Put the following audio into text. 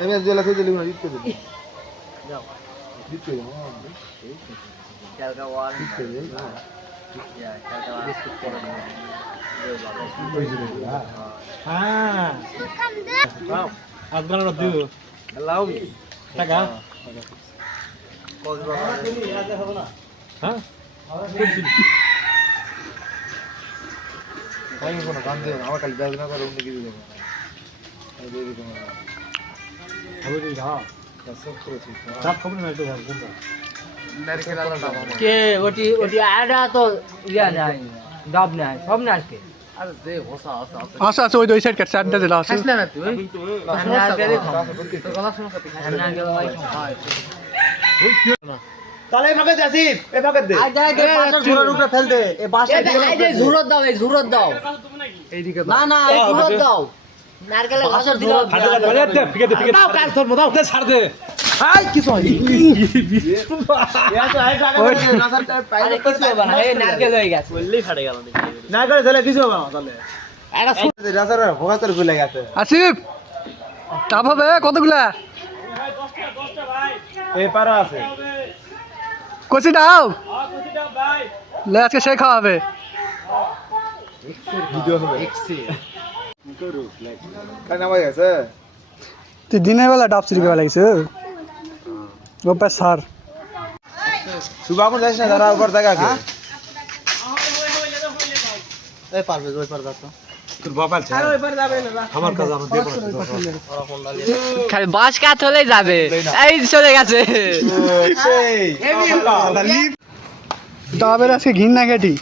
MS জেলা থেকে দিলি না দিতে দিবি যাও দিতে যাও কালকা ওয়াল দিতে দে না ইয়া কালকা বিস্কুট করে দাও হ্যাঁ দাও আজকাল দিও লাও টাকা কত বাবা তুমি ইয়াতে হবে না হ্যাঁ ভাই কোনো গান দেব আমার কাল ব্যাগ না করে অন্য কিছু দেব এই দেবি তোমার হবে কি হ্যাঁ সব করেছি সব খবর না তো ভাই কোনটা নারকেল আলা দাও কে ওটি আড়া তো ইয়া নাই ডাব নাই সব না আজকে আরে দে হোসা হোসা আচ্ছা ওই সাইড কাট চারটা দিলা আছে খাস না তুই নারকেল তো গলা শুনো কত খাস নারকেল ভাই তাহলে এই ভাগে যাসি এই ভাগে দে আই যাই দে পাঁচটা ঝুড়োর উপরে ফেল দে এই বাসা এই যে ঝুড়ো দাও এই ঝুড়ো দাও এইদিকে না না এই ঝুড়ো দাও নারকেলের গাছের ঝুড়ো আরে দে ফিকে দে দাও কাজ ধর দাও দে ছাড় দে আই কিছু হয় ইয়া তো আই টাকা দে নাসার পাইলে কিছু হবে না এই নারকেল হয়ে গেছে বললেই ফাটে গেল নারকেল ছেলে কিছু হবে না তাহলে এটা রাসার ভোগাতর গুলে গেছে আসিফ টাপ হবে কতগুলা ভাই 10টা ভাই এই পারা আছে কচি দাও কচি দাও ভাই লে আজকে সেই খাওয়া হবে ভিডিও হবে এক্সি করু লাইক কানা ভাই আছে তুই দিনের বেলা ডাব চুরি করা লাগছে ও পে স্যার সুবা কোন যাস না দাঁড়া উপর দেখা কে এই পারবে ওই পার যাতো তোর বাবা আছে আরে ওই পার যাবে না আমার কাজ আমার দেব খালি বাস কা চলে যাবে এই চলে গেছে এই ডাবের আজকে ঘিন না কেটি